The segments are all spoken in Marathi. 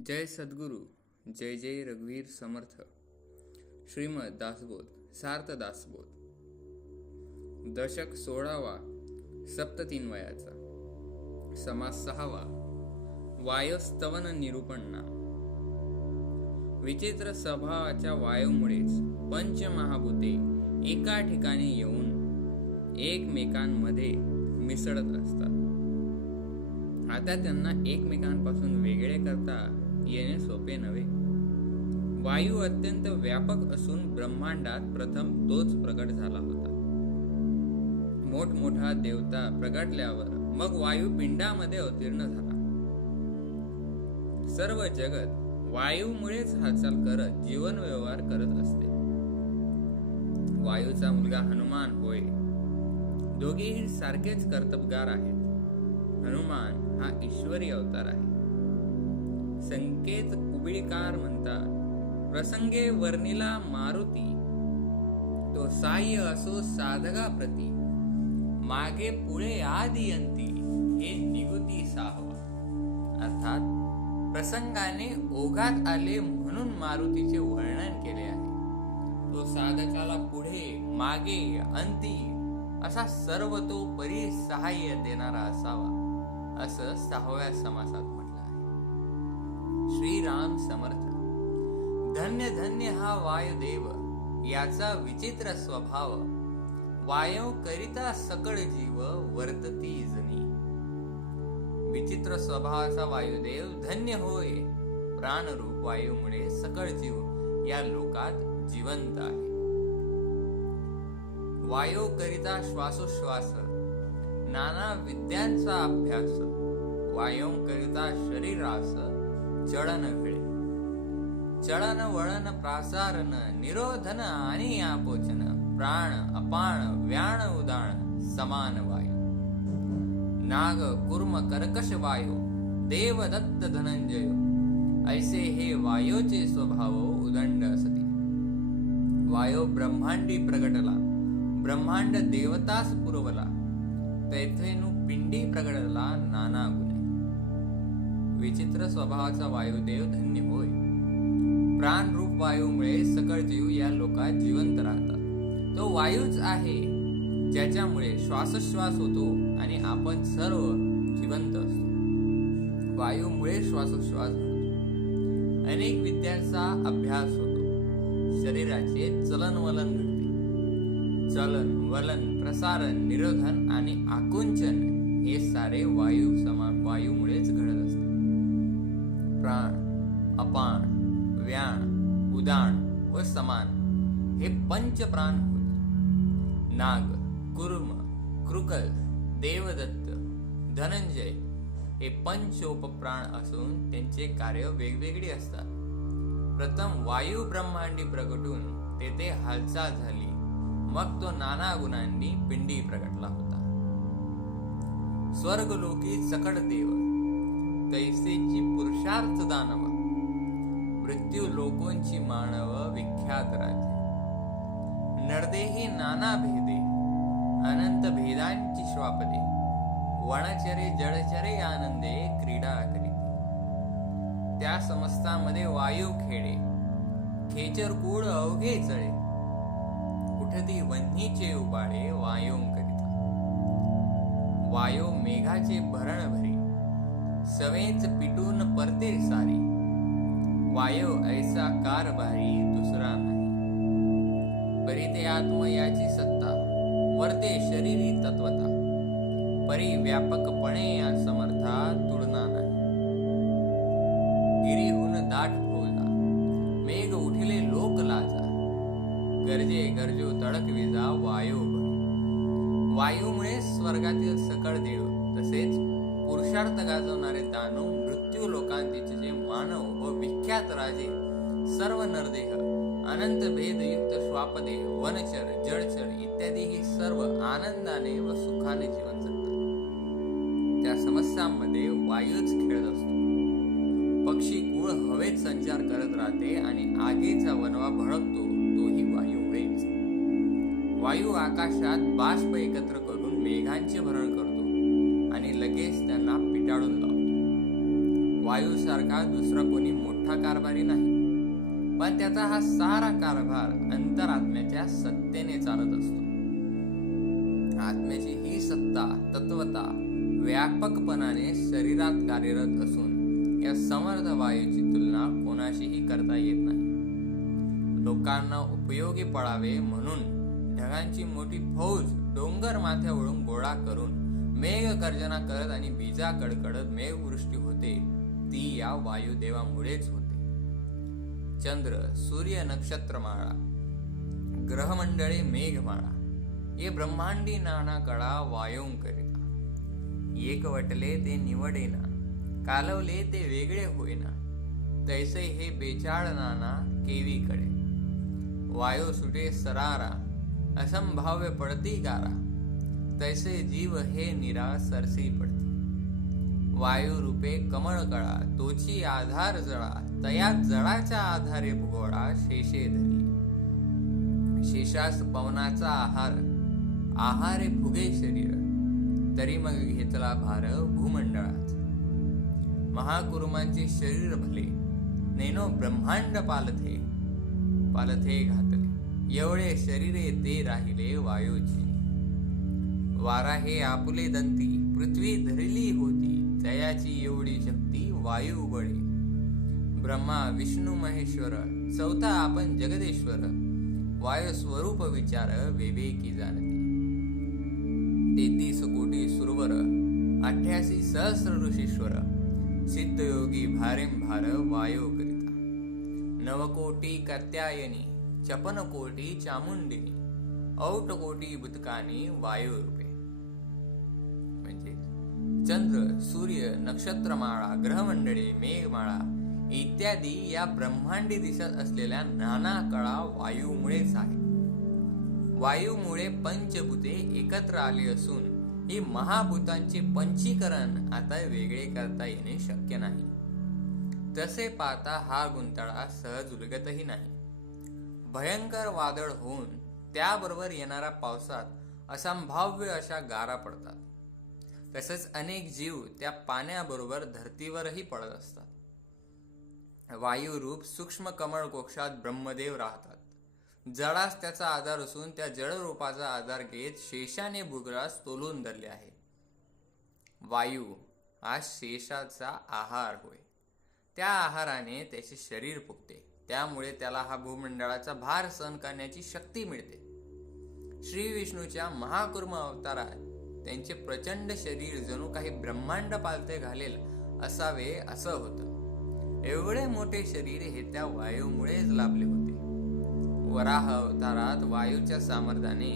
जय सद्गुरु, जय जय रघुवीर समर्थ. श्रीमद दासबोध सार्थ दासबोध. दशक 16वा, सप्ततीन्वयाचा. समास 6वा. वायुस्तवन निरूपण नाम. विचित्र स्वभावाच्या वायूमुळेच पंचमहाभूते एका ठिकाणी येऊन एकमेकांमध्ये मिसळत असतात. आता त्यांना एकमेकांपासून वेगळे करता येणे सोपे नव्हे. वायू अत्यंत व्यापक असून ब्रह्मांडात प्रथम तोच प्रकट झाला होता. मोठमोठा देवता प्रगटल्यावर मग वायू पिंडामध्ये अवतीर्ण झाला. सर्व जगत वायूमुळेच हालचाल करत जीवन व्यवहार करत असते. वायूचा मुलगा हनुमान होय. दोघेही सारखेच कर्तबगार आहेत. हनुमान हा ईश्वरी अवतार आहे. संकेत कुबिळकार म्हणतात, प्रसंगे वर्णिला मारुती, तो साह्य असो साधगा प्रती, मागे पुढे आदी अंती, हे निगुती साहवा. अर्थात प्रसंगाने ओघात आले म्हणून मारुतीचे वर्णन केले आहे. तो साधकाला पुढे मागे अंती असा सर्व तो परी सहाय्य देणारा असावा, असं 6व्या समासात म्हटलं आहे. श्रीराम समर्थ. धन्य धन्य हा वायुदेव, याचा विचित्र स्वभाव, वायू करिता सकळ जीव वर्तती जनी. विचित्र स्वभावाचा वायुदेव धन्य होय. प्राणरूप वायूमुळे सकळ जीव या लोकात जिवंत आहे. वायू करिता श्वासोश्वास, नाना विद्यांचा अभ्यास, वायू करिता शरीरास चळन घडे. चळन वळन प्रासारण, निरोधन आणि आपोचन, प्राण अपान व्याण उदान समान वायू. नाग कुर्म कर्कश वायू, देवदत्त धनंजय, ऐसे हे वायूचे स्वभाव उदंड असते. वायू ब्रह्मांडी प्रगटला, ब्रह्मांड देवतास पुरवला, तैथेनु पिंडी प्रगटला नाना गुणे. विचित्र स्वभावाचा वायुदेव धन्य होय. प्राणरूप वायूमुळे सकळ जीव या लोकात जिवंत राहतात. तो वायूच आहे ज्याच्यामुळे श्वासोश्वास होतो आणि आपण सर्व जिवंत असतो. वायूमुळे श्वासोश्वास होतो. अनेक विद्यांचा अभ्यास होतो. शरीराचे चलनवलन घडते. चलन वलन प्रसारण निरोधन आणि आकुंचन हे सारे वायूमुळेच घडत असते. प्राण अपान व्याण उदान व समान हे पंचप्राण होते. नाग कुर्म कृकल देवदत्त धनंजय हे पंचोपप्राण असून त्यांचे कार्य वेगवेगळे असतात. प्रथम वायू ब्रह्मांडी प्रगटून तेथे हालचाल झाली, मग तो नाना गुणांनी पिंडी प्रगटला होता. स्वर्गलोकी सकळ देव, तैसेची पुरुषार्थ दानव, मृत्यू लोकोंची मानव विख्यात राज्य. नरदेही नाना भेदे, अनंत भेदांची श्वापदे, वनचरे जळचरे आनंदे क्रीडा करीते. त्या समस्तामध्ये वायू खेळे, खेचर कूळ अवघे चळे, उठती वन्हीचे उबाळे वायों करिता. वायो मेघाचे भरण भरी, सवेच पिटून परते सारी, वायो ऐसा कारभारी दुसरा नाही. परिते आत्मयाची सत्ता, वर्ते शरीरी तत्वता, परी व्यापकपणे समर्था तुलना नाही. गिरीहून दाट फौजा, मेघ उठले लोक लाजा, गरजे गरजो तडक विजा वायू बळ. वायूमुळे स्वर्गातील सकळ देव तसेच पुरुषार्थ गाजवणारे दानव, मृत्यू लोकांचे मानव व विख्यात राजे, सर्व नरदेह, अनंत भेदयुक्त श्वापदेह, वनचर जळचर इत्यादी ही सर्व आनंदाने व सुखाने जीवन जगतात. त्या समस्यांमध्ये वायूच खेळत असतो. पक्षी कुळ हवेत संचार करत राहते आणि आगीचा वनवा भडकतो, तोही वायूमुळेच. वायू आकाशात बाष्प एकत्र करून मेघांचे भरण करतो आणि लगेच त्यांना पिटाळून लावतो. वायूसारखा दुसरा कोणी मोठा कारभारी नाही, पण त्याचा हा सारा कारभार अंतरात्म्याच्या सत्तेने चालत असतो. आत्म्याची ही सत्ता तत्वता व्यापकपणाने शरीरात कार्यरत असून या समर्थ वायूची तुलना कोणाशीही करता येत नाही. लोकांना उपयोगी पडावे म्हणून ढगांची मोठी फौज डोंगर माथ्यावरून गोळा करून मेघ गर्जना करत आणि बीजा कडकडत मेघवृष्टी होते, ती या वायुदेवामुळेच होते. चंद्र, सूर्य, नक्षत्रमाळा, ग्रहमंडळे, मेघमाळा ये ब्रह्मांडी नाना कळा वायोंकरिता. एकवटले ते निवडेना, कालवले ते वेगळे होईना, तैसे हे बेचाळ नाना केवीकडे. वायो सुटे सरारा, असंभाव्य पडती गारा, तैसे जीव हे निरा सरसी पडती. वायू रूपे कमळ कळा, तोची आधार जळा, तयात जळाच्या आधारे भूगोळा शेषे धरली. शेषास पवनाचा आहार, आहारे फुगे शरीर, तरी मग घेतला भार भूमंडळाचा. महाकुरुमांचे शरीर भले, नेनो ब्रह्मांड पालथे, पालथे घातले, एवढे शरीरे ते राहिले वायूची. वारा हे आपुले दंती, पृथ्वी धरली होती, तयाची एवढी शक्ती वायू बळी. ब्रह्मा विष्णू महेश्वर, चौथा आपण जगदेश्वर, वायू स्वरूप विचार विवेकी जाणती. 33 कोटी सुरवर, 88 सहस्र ऋषीश्वर, सिद्धयोगी भारेम भार वायो करिता. 9 कोटी कात्यायनी, 56 कोटी चामुंडिनी, 8 कोटी बुतकानी वायू रूपे. म्हणजे चंद्र, सूर्य, नक्षत्रमाळा, ग्रहमंडळे, मेघमाळा इत्यादी या ब्रह्मांडी दिसत असलेल्या नाना कळा वायूमुळेच आहेत. वायूमुळे पंचभूते एकत्र आली असून ही महाभूतांचे पंचीकरण आता वेगळे करता येणे शक्य नाही. तसे पाहता हा गुंतळा सहज उलगतही नाही. भयंकर वादळ होऊन त्याबरोबर येणाऱ्या पावसात असंभाव्य अशा गारा पडतात. तसेच अनेक जीव त्या पाण्याबरोबर धर्तीवरही पडत असतात. वायुरूप सूक्ष्म कमळ कोक्षात ब्रह्मदेव राहतात. जळास त्याचा आधार असून त्या जळरूपाचा आधार घेत शेषाने भूगोळास तोलून धरले आहे. वायू हा शेषाचा आहार होय. त्या आहाराने त्याचे शरीर फुगते, त्यामुळे त्याला हा भूमंडळाचा भार सहन करण्याची शक्ती मिळते. श्री विष्णूच्या महाकुर्म अवतारात त्यांचे प्रचंड शरीर जणू काही ब्रह्मांड पालथे घालेल असावे असं होतं. एवढे मोठे शरीर हे त्या वायूमुळेच लाभले होते. वराह अवतारात वायूच्या सामर्थ्याने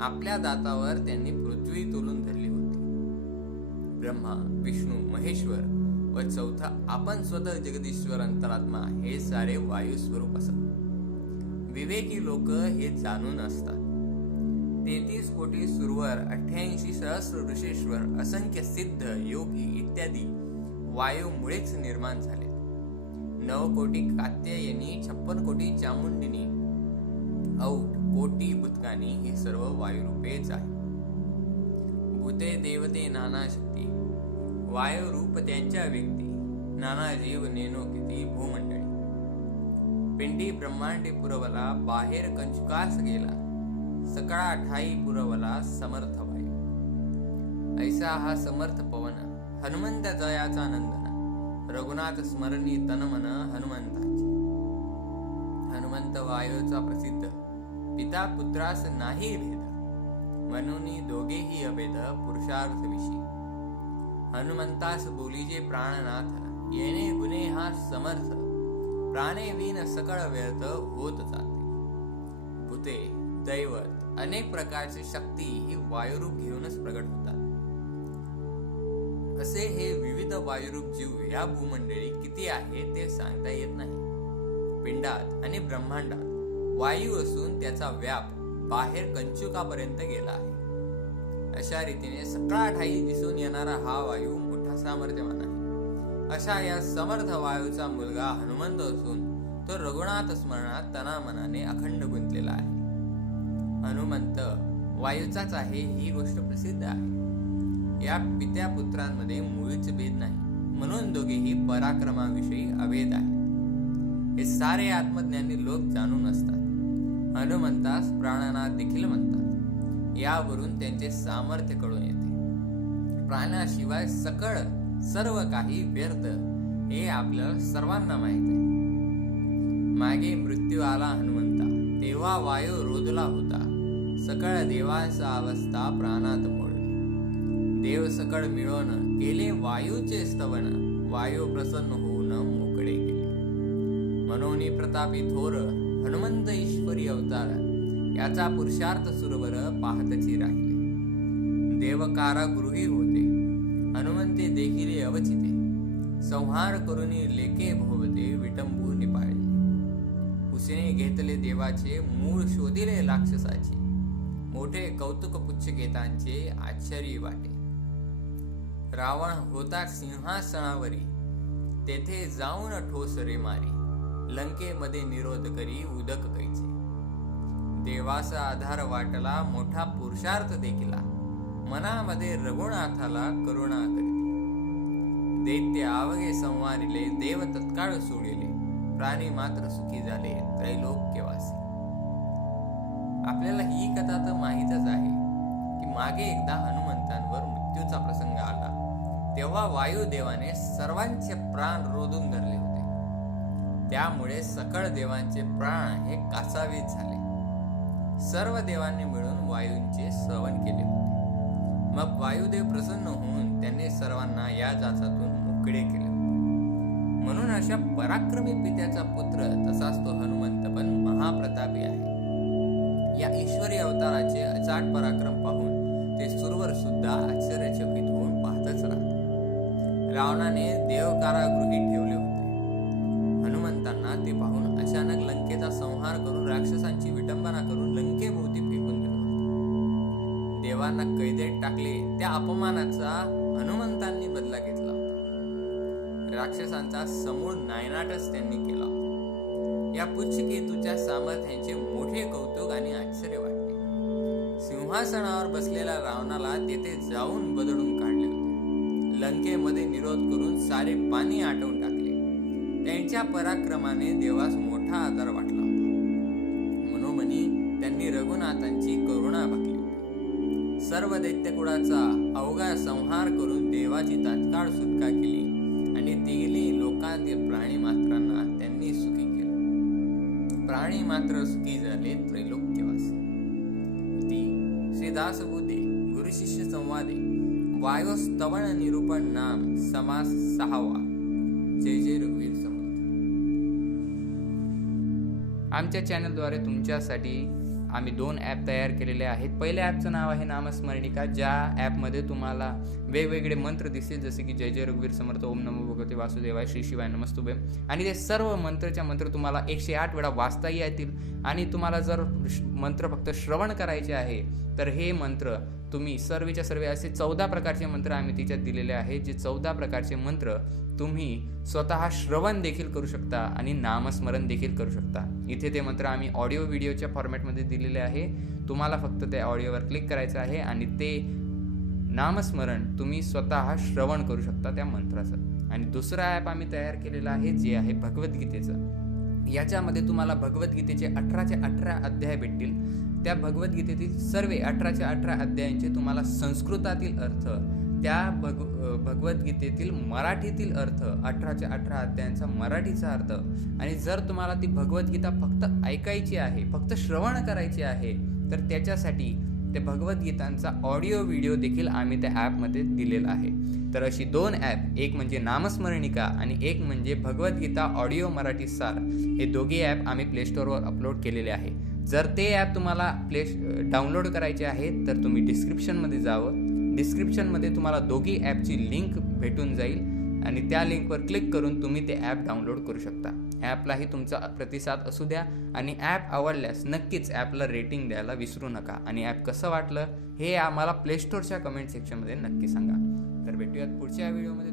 आपल्या दातावर त्यांनी पृथ्वी तोलून धरली होती. ब्रह्मा, विष्णू, महेश्वर व चौथा आपण स्वतः जगदीश्वर अंतरात्मा हे सारे वायू स्वरूप असत. विवेकी लोक हे जाणून असतात. 33 कोटी सुरवर, 88 सहस्र ऋषीश्वर, असंख्य सिद्ध, योगी इत्यादी वायूमुळेच निर्माण झाले. 9 कोटी कात्यायनी, 56 कोटी चामुंडिनी, 8 कोटी बुतकानी हे सर्व वायुरूपेच आहे. भूते देवते नाना शक्ती, वायुरूप त्यांच्या व्यक्ती, नाना जीव नेनो किती भूमंडळी. पिंडी ब्रह्मांडी पुरवला, बाहेर कंचुकास गेला, सकळा ठाई पुरवला समर्थ वायू. ऐसा हा समर्थ पवन, हनुमंत जयाचा नंदन, रघुनाथ स्मरणी तनमन हनुमंताची. हनुमंत वायूचा प्रसिद्ध, पिता पुत्रास नाही भेद, म्हणून दोघेही अभेद पुरुषार्थ विषयी. हनुमंतास बोलीजे प्राणनाथ, येणे गुणे हा समर्थ, प्राणे विन सकळ व्यर्थ होत जाते. भूते, दैवत, अनेक प्रकारची शक्ती ही वायुरूप घेऊनच प्रगट होतात. असे हे विविध वायुरूप जीव या भूमंडळी किती आहे ते सांगता येत नाही. पिंडात आणि ब्रह्मांडात वायू असून त्याचा व्याप बाहेर कंचुकापर्यंत गेला आहे. अशा रीतीने सकळा ठाई दिसून येणारा हा वायू मोठा सामर्थ्यवान आहे. अशा या समर्थ वायूचा मुलगा हनुमंत असून तो रघुनाथ स्मरणात तनामनाने अखंड गुंतलेला आहे. हनुमंत वायूचाच आहे ही गोष्ट प्रसिद्ध आहे. या पित्या पुत्रांमध्ये मुळीच भेद नाही. म्हणून दोघेही पराक्रमाविषयी अभेद आहे. हे सारे आत्मज्ञानी लोक जाणून असतात. हनुमंतास प्राणनाथ देखील म्हणतात. यावरून त्यांचे सामर्थ्य कळून येते. प्राणाशिवाय सकळ सर्व काही व्यर्थ हे आपल्याला सर्वांना माहित आहे. मागे मृत्यू आला हनुमंता, तेव्हा वायू रोधला होता. सकळ देवांचा अवस्था प्राणात मोडली. देव सकळ मिळवण केले वायूचे स्तवन. वायू प्रसन्न होऊन मोकळे गेले. मनोनी प्रतापी थोर हनुमंत ईश्वरी अवतार. याचा पुरुषार्थ सुरवर पाहतची राहिले. देव कारागृही होते, हनुमंते देखील अवचिते. संहार करुनी लेके भोवते, विटंबून पाळले. कुशीने घेतले देवाचे, मूळ शोधिले राक्षसाचे. मोठे कौतुक पुच्छकेतांचे आश्चर्य वाटे. रावण होता सिंहासनावरी, तेथे जाऊन ठोस रे मारी. लंकेमध्ये निरोध करी उदक कैचे. देवाचा आधार वाटला, मोठा पुरुषार्थ देखिला. मनामध्ये रघुनाथाला करुणा करी. दैत्य आवगे संवारिले, देव तत्काळ सोडिले. प्राणी मात्र सुखी झाले, त्रैलोक्यवासी. आपल्याला ही कथा तर माहीतच आहे की मागे एकदा हनुमंतांवर मृत्यूचा प्रसंग आला, तेव्हा वायुदेवाने सर्वांचे प्राण रोधून धरले होते. त्यामुळे सकळ देवांचे प्राण हे कासावीस झाले. सर्व देवांनी मिळून वायूंचे श्रवण केले होते. मग वायुदेव प्रसन्न होऊन त्यांनी सर्वांना या जाचातून मोकळे केले होते. म्हणून अशा पराक्रमी पित्याचा पुत्र तसाच तो हनुमंत पण महाप्रतापी आहे. या ईश्वरी अवताराचे अचाट पराक्रम पाहून ते सुरवर सुद्धा आश्चर्यचकित होऊन पाहतच राहतात. रावणाने देव कारागृही ठेवले होते. हनुमंतांना ते पाहून अचानक लंकेचा संहार करून राक्षसांची विटंबना करून लंकेभोवती फेकून दिलं होतं. देवांना कैदेत टाकले. त्या अपमानाचा हनुमंतांनी बदला घेतला होता. राक्षसांचा समूळ नायनाटच त्यांनी केला होता. या पुच्छकेतूच्या सामर्थ्यांचे मोठे कौतुक आणि आश्चर्य वाटते. सिंहासनावर बसलेल्या रावणाला तेथे जाऊन बदलून काढले होते. लंकेमध्ये निरोध करून सारे पाणी आटवून टाकले. त्यांच्या पराक्रमाने देवास मोठा आदर वाटला होता. मनोमनी त्यांनी रघुनाथांची करुणा भागली होती. सर्व दैत्यकुळाचा अवघा संहार करून देवाची तात्काळ सुटका केली आणि तिघी लोकांतील प्राणी मात्रांना त्यांनी सुखी केले. प्राणी मात्र सुखी झाले, त्रैलोक्यवासी. श्रीदास बुद्धे गुरु शिष्य संवादे वायुस्तवण निरूपण नाम समास 6वा. जय जय रघुवीर समर्थ. आमच्या चॅनलद्वारे तुमच्यासाठी आम्ही 2 ॲप तयार केलेले आहेत. पहिल्या ॲपचं नाव आहे नामस्मरणिका. ज्या ॲपमध्ये तुम्हाला वेगवेगळे मंत्र दिसतील, जसे की जय जय रघुवीर समर्थ, ओम नमो भगवते वासुदेवाय, श्री शिवाय नमस्तुभे. आणि ते सर्व मंत्र तुम्हाला 108 वेळा वाचताही येतील. आणि तुम्हाला जर मंत्र फक्त श्रवण करायचे आहे तर हे मंत्र तुम्ही सर्वच्या सर्व असे 14 प्रकारचे मंत्र आम्ही तिच्यात दिलेले आहेत. जे 14 प्रकारचे मंत्र तुम्ही स्वतः श्रवण देखील करू शकता आणि नामस्मरण देखील करू शकता. इथे ते मंत्र आम्ही ऑडिओ व्हिडिओच्या फॉर्मॅटमध्ये दिलेले आहे. तुम्हाला फक्त त्या ऑडिओवर क्लिक करायचं आहे आणि ते नामस्मरण तुम्ही स्वतः श्रवण करू शकता त्या मंत्राचं. आणि दुसरा ॲप आम्ही तयार केलेला आहे, जे आहे भगवद्गीतेचं. याच्यामध्ये तुम्हाला भगवद्गीतेचे 18चे 18 अध्याय भेटतील. त्या भगवद्गीतेतील सर्व 18चे 18 अध्यायांचे तुम्हाला संस्कृतातील अर्थ, त्या भगवद्गीतेतील मराठीतील अर्थ, 18च्या 18 अध्यायांचा मराठीचा अर्थ. आणि जर तुम्हाला ती भगवद्गीता फक्त ऐकायची आहे, फक्त श्रवण करायची आहे, तर त्याच्यासाठी त्या भगवद्गीतांचा ऑडिओ व्हिडिओ देखील आम्ही त्या ॲपमध्ये दिलेला आहे. तर अशी 2 ॲप, एक म्हणजे नामस्मरणिका आणि एक म्हणजे भगवद्गीता ऑडिओ मराठी सार, हे दोघे ॲप आम्ही प्लेस्टोरवर अपलोड केलेले आहे. जर ते ॲप तुम्हाला डाउनलोड करायचे आहेत तर तुम्ही डिस्क्रिप्शनमध्ये जावं. डिस्क्रिप्शनमध्ये तुम्हाला दोघी ॲपची लिंक भेटून जाईल आणि त्या लिंकवर क्लिक करून तुम्ही ते ॲप डाउनलोड करू शकता. ॲपलाही तुमचा प्रतिसाद असू द्या आणि ॲप आवडल्यास नक्कीच ॲपला रेटिंग द्यायला विसरू नका. आणि ॲप कसं वाटलं हे आम्हाला प्लेस्टोरच्या कमेंट सेक्शनमध्ये नक्की सांगा. तर भेटूयात पुढच्या व्हिडिओमध्ये.